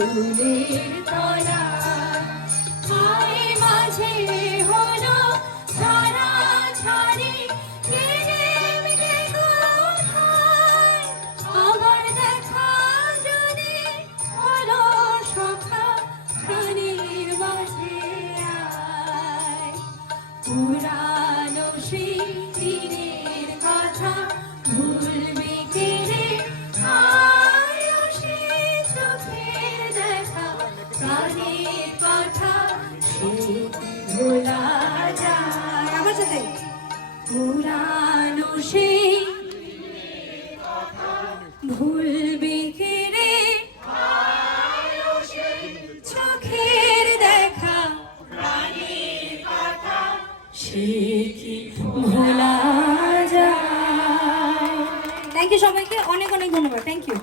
ফুলের তলায় আয় মাঝে হলো ছাড়া ছাড়ি কেড়ে কোথায় আবার দেখা যদি হলো সখা প্রাণীর মাঝে আয় পুরানো সেই দিনের কথা ভুলবি কেড়ে আয় সে চোখের দেখা প্রাণীর কথা সে ভোলা যায় আমার সাথে পুরানো সেই ভুলবি কেড়ে চোখের দেখা সে